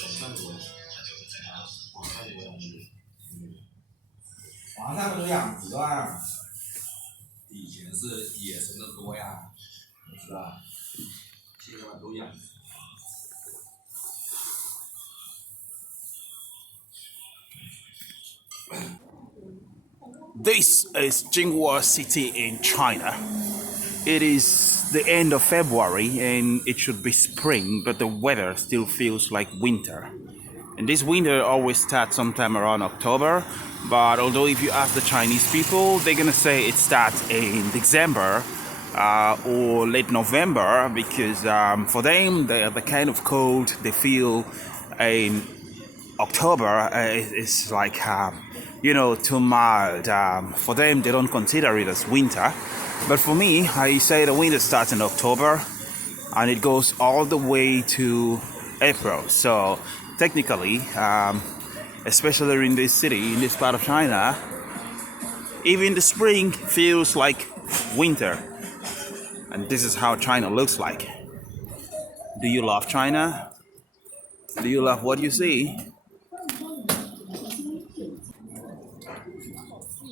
皇上都养殖啊，以前是野生的多呀，是吧？现在都养殖。This is Jinghua City in China. It is the end of February and it should be spring, but the weather still feels like winter. And this winter always starts sometime around October, but although if you ask the Chinese people, they're gonna say it starts in December or late November because for them, the kind of cold they feel in October is like, too mild. For them, they don't consider it as winter. But for me, I say the winter starts in October and it goes all the way to April. So technically, especially in this city, in this part of China, even the spring feels like winter. And this is how China looks like. Do you love China? Do you love what you see?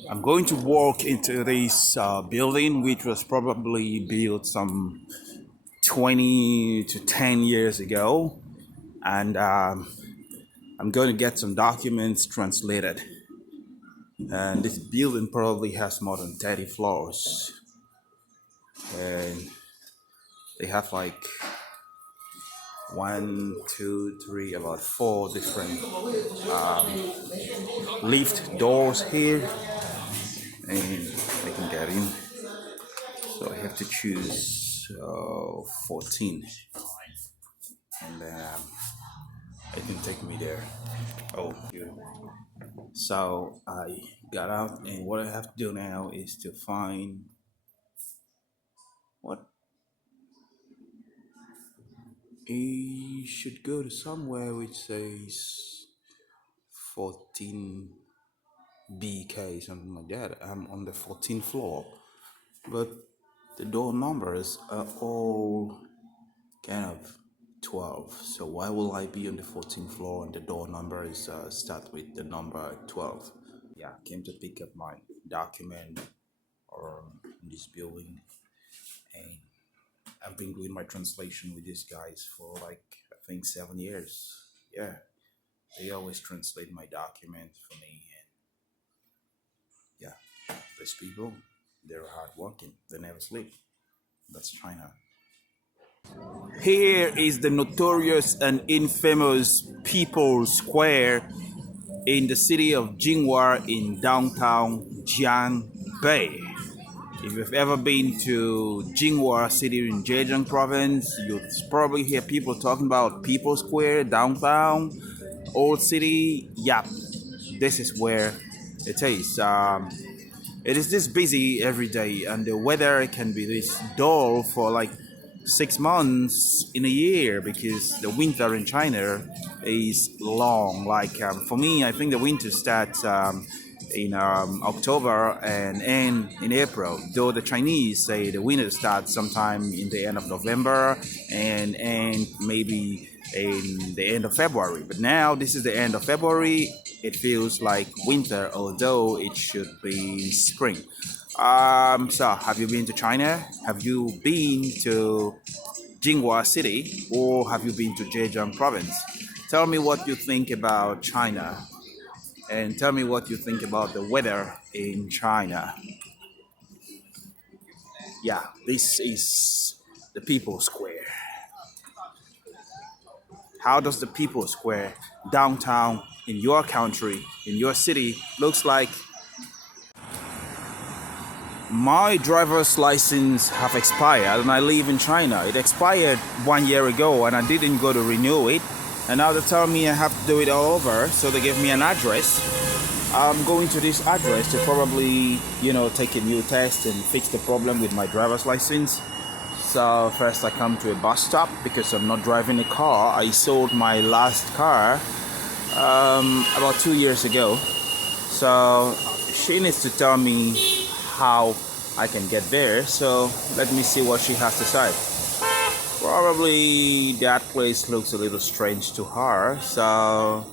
I'm going to walk into this building, which was probably built some 20 to 10 years ago. And I'm going to get some documents translated. And this building probably has more than 30 floors. And they have like about 4 different lift doors here. And I can get in. So I have to choose 14. And it can take me there. Oh, here. So I got out, and what I have to do now is to find what I should go to somewhere which says 14 BK, something like that. I'm on the 14th floor, but the door numbers are all kind of 12. So why will I be on the 14th floor and the door number is start with the number 12? Yeah, came to pick up my document or in this building, and I've been doing my translation with these guys for like I think 7 years. Yeah, they always translate my document for me, and yeah, these people, they're hardworking. They never sleep. That's China. Here is the notorious and infamous People's Square in the city of Jinghua in downtown Jiangbei. If you've ever been to Jinghua city in Zhejiang province, you'll probably hear people talking about People's Square, downtown, old city. Yeah, this is where it is. It is this busy every day, and the weather can be this dull for like 6 months in a year because the winter in China is long. Like for me, I think the winter starts in October and end in April. Though the Chinese say the winter starts sometime in the end of November and end maybe in the end of February. But now this is the end of February. It feels like winter, although it should be spring. So have you been to China? Have you been to Jinghua city, or have you been to Zhejiang province? Tell me what you think about China, and tell me what you think about the weather in China. Yeah, this is the People's Square. How does the People's Square downtown in your country, in your city, looks like? My driver's license have expired and I live in China. It expired 1 year ago and I didn't go to renew it. And now they tell me I have to do it all over. So they give me an address. I'm going to this address to probably, take a new test and fix the problem with my driver's license. So first I come to a bus stop because I'm not driving a car. I sold my last car about 2 years ago. So she needs to tell me how I can get there. So let me see what she has to say. Probably that place looks a little strange to her, so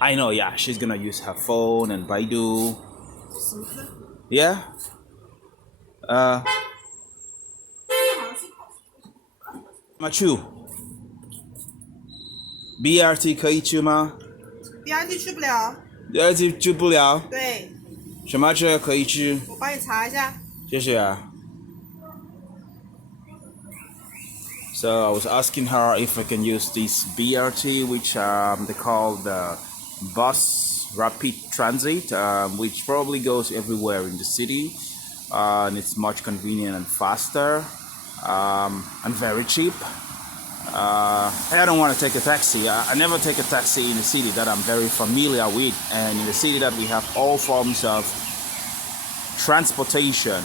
I know, yeah, she's gonna use her phone and Baidu. Yeah? Uh, Machu, BRT 可以去吗？ BRT 去不了。BRT 去不了，对，什么车可以去？我帮你查一下。谢谢。So I was asking her if I can use this BRT, which they call the bus rapid transit, which probably goes everywhere in the city, and it's much convenient and faster, and very cheap. I don't want to take a taxi. I never take a taxi in a city that I'm very familiar with, and in a city that we have all forms of transportation.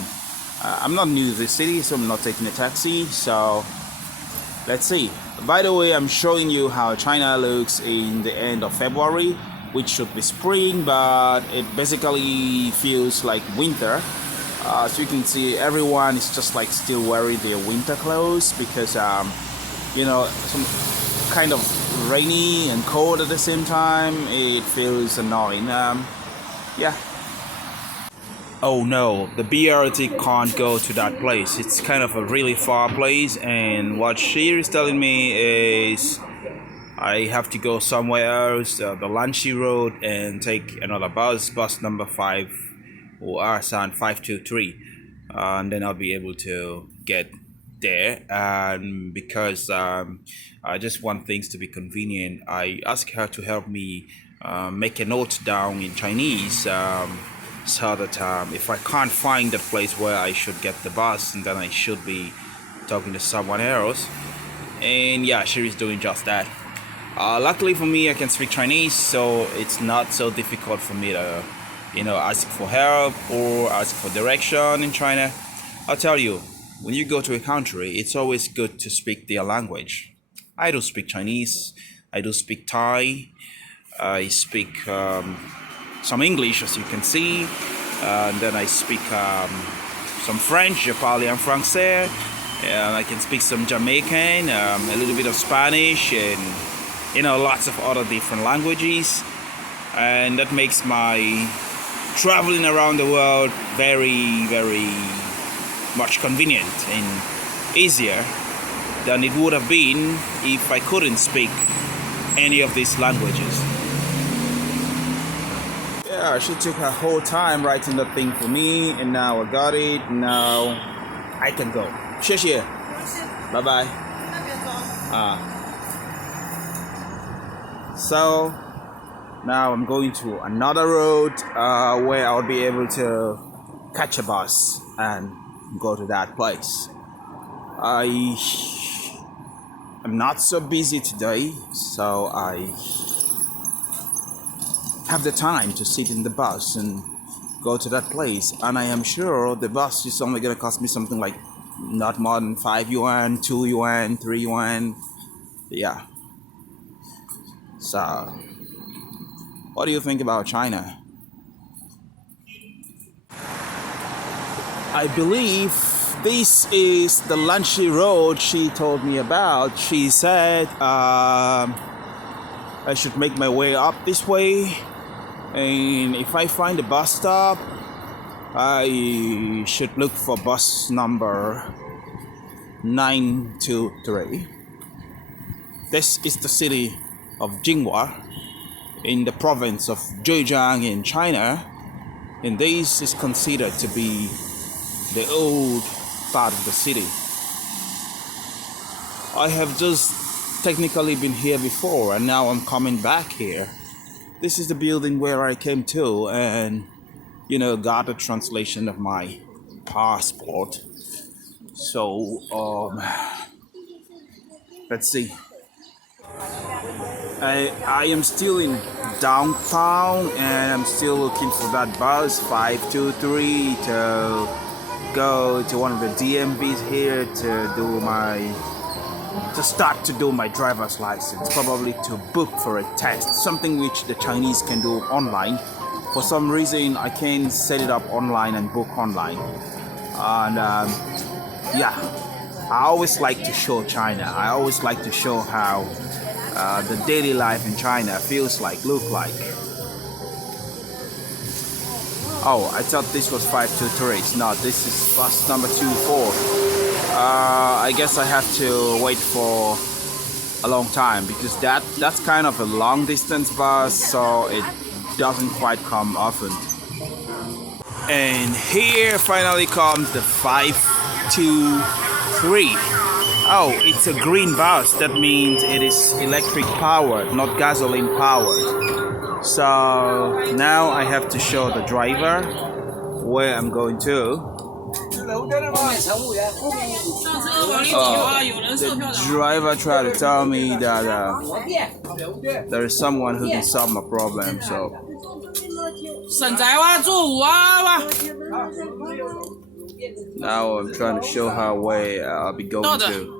I'm not new to the city, so I'm not taking a taxi. So let's see. By the way, I'm showing you how China looks in the end of February, which should be spring, but it basically feels like winter. So you can see everyone is just like still wearing their winter clothes because some kind of rainy and cold at the same time. It feels annoying. Yeah. Oh no, the BRT can't go to that place. It's kind of a really far place, and what she is telling me is I have to go somewhere else, the Lanchi Road, and take another bus number 5 or Arsan 523, and then I'll be able to get there. And because I just want things to be convenient, I asked her to help me make a note down in Chinese. So that if I can't find the place where I should get the bus, then I should be talking to someone else. And yeah, she is doing just that. Luckily for me, I can speak Chinese, so it's not so difficult for me to, ask for help or ask for direction in China. I'll tell you, when you go to a country, it's always good to speak their language. I do speak Chinese, I do speak Thai, I speak some English, as you can see, and then I speak some French. Je parle en français, and I can speak some Jamaican, a little bit of Spanish, and lots of other different languages, and that makes my traveling around the world very, very much convenient and easier than it would have been if I couldn't speak any of these languages. Yeah, she took her whole time writing the thing for me, and now I got it. Now I can go. 谢谢. Bye bye. So now I'm going to another road where I'll be able to catch a bus and go to that place. I am not so busy today, so I have the time to sit in the bus and go to that place, and I am sure the bus is only gonna cost me something like not more than 5 yuan, 2 yuan, 3 yuan. Yeah. So what do you think about China? I believe this is the Lanchi Road she told me about. She said I should make my way up this way, and if I find a bus stop, I should look for bus number 923. This is the city of Jinghua in the province of Zhejiang in China, and this is considered to be the old part of the city. I have just technically been here before, and now I'm coming back here. This is the building where I came to and got a translation of my passport. So let's see. I am still in downtown, and I'm still looking for that bus 523 to go to one of the DMVs here to start to do my driver's license, probably to book for a test, something which the Chinese can do online. For some reason, I can't set it up online and book online. And yeah, I always like to show China. I always like to show how the daily life in China feels like, look like. Oh, I thought this was 523. It's not. This is bus number 24. I guess I have to wait for a long time because that's kind of a long distance bus, so it doesn't quite come often. And here finally comes the 523. Oh, it's a green bus. That means it is electric powered, not gasoline powered. So now I have to show the driver where I'm going to. The driver tried to tell me that there is someone who can solve my problem. So now I'm trying to show her where I'll be going to.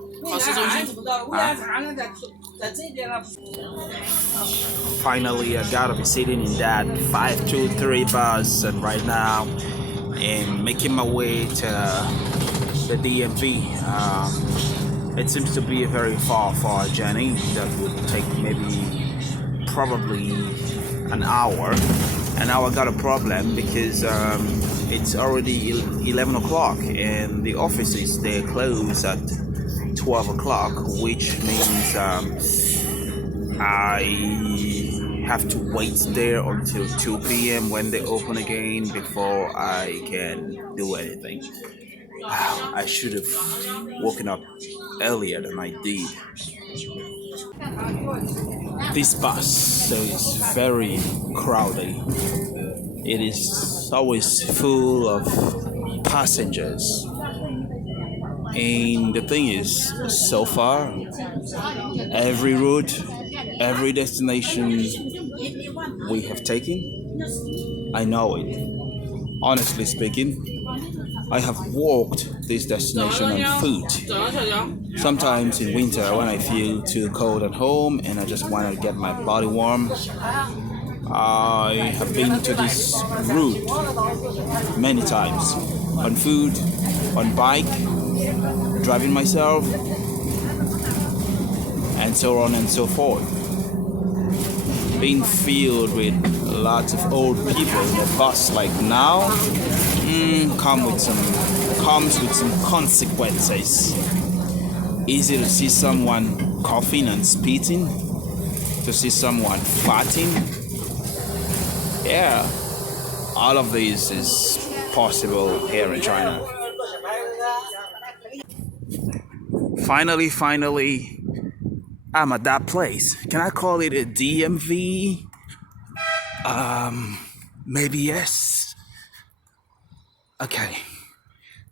Finally, I gotta be sitting in that 523 bus, and right now I'm making my way to the DMV. It seems to be a very far journey that would take probably an hour. And now I got a problem because it's already 11 o'clock and the offices they close at 12 o'clock, which means I have to wait there until 2 p.m. when they open again before I can do anything. I should have woken up earlier than I did. This bus is very crowded. It is always full of passengers. And the thing is, so far, every route, every destination we have taken, I know it. Honestly speaking, I have walked this destination on foot. Sometimes in winter when I feel too cold at home and I just want to get my body warm, I have been to this route many times. On foot, on bike, driving myself, and so on and so forth. Being filled with lots of old people in the bus like now comes with some consequences. Easy to see someone coughing and spitting, to see someone farting. Yeah, all of this is possible here in China. Finally, I'm at that place. Can I call it a DMV? Maybe yes. Okay.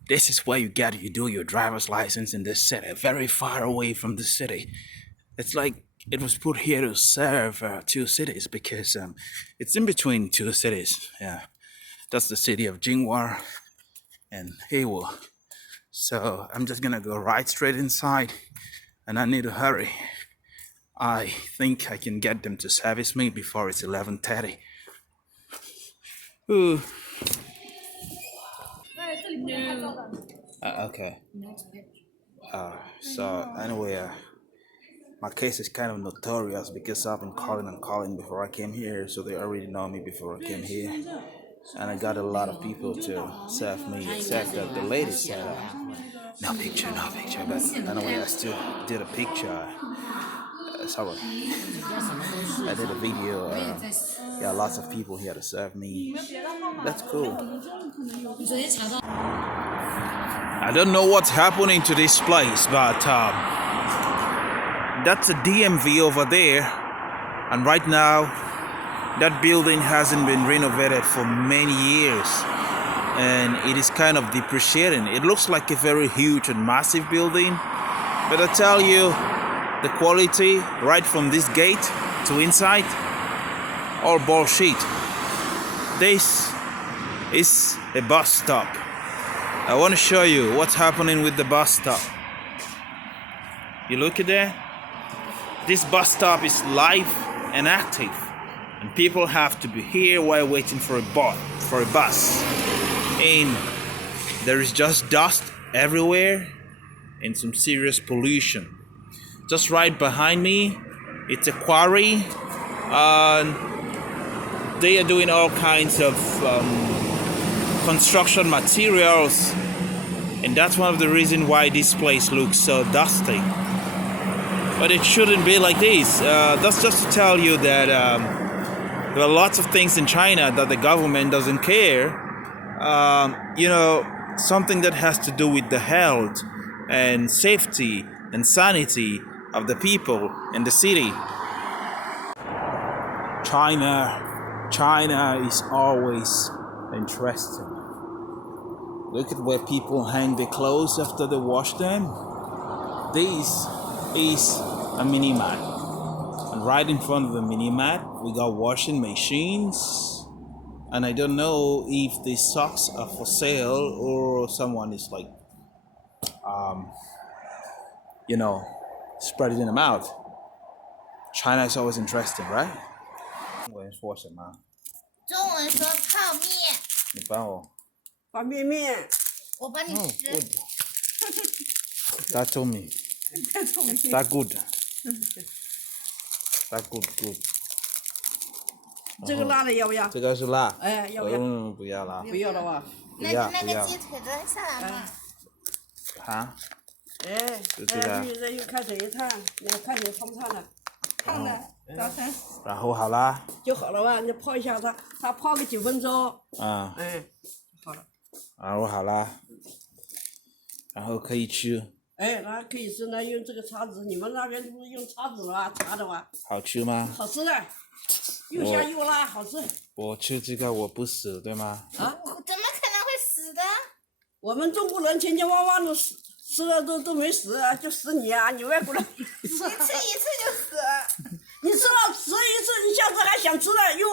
This is where you do your driver's license in this city, very far away from the city. It's like it was put here to serve two cities because it's in between two cities. Yeah, that's the city of Jinghua and Heiwu. So I'm just gonna go right straight inside, and I need to hurry. I think I can get them to service me before it's 11:30. Ooh. Okay. So anyway, my case is kind of notorious because I've been calling before I came here, so they already know me before I came here. And I got a lot of people to serve me, except that the lady said, no picture, but anyway, I still did a picture. Sorry. I did a video. Yeah, lots of people here to serve me. That's cool. I don't know what's happening to this place, but that's a DMV over there. And right now, that building hasn't been renovated for many years. And it is kind of depreciating. It looks like a very huge and massive building. But I tell you, the quality right from this gate to inside, all bullshit. This is a bus stop. I want to show you what's happening with the bus stop. You look at that? This bus stop is live and active, and people have to be here while waiting for a bus. And there is just dust everywhere. and some serious pollution. Just right behind me, it's a quarry. They are doing all kinds of construction materials, and that's one of the reasons why this place looks so dusty. But it shouldn't be like this. That's just to tell you that there are lots of things in China that the government doesn't care. Something that has to do with the health and safety and sanity of the people in the city. China is always interesting. Look at where people hang their clothes after they wash them. This is a mini mat, and right in front of the mini mat we got washing machines, and I don't know if these socks are for sale or someone is like spreading them out. China is always interesting, right? 中文说什么？中文说泡面，你帮我。方便面。我帮你吃。That told me. That good. That good. 这个辣的要不要？这个是辣。哎，要不要？不要啦。不要了吧？那个鸡腿的下来嘛。啊？哎，现在又开始一烫，你看你烫不烫了？烫了，早晨。然后好啦。就好了吧？你泡一下它泡个9分钟。啊。哎，好了。然后好啦。然后可以吃。哎，那可以吃，那用这个叉子，你们那边不是用叉子吗？叉的吗？好吃吗？好吃的，又香又辣，好吃。我吃这个我不死，对吗？啊？怎么可能会死的？我们中国人千千万万都死了都没死啊，就死你啊！你外国人。你吃一次就死。你吃了吃一次，你下次还想吃了，又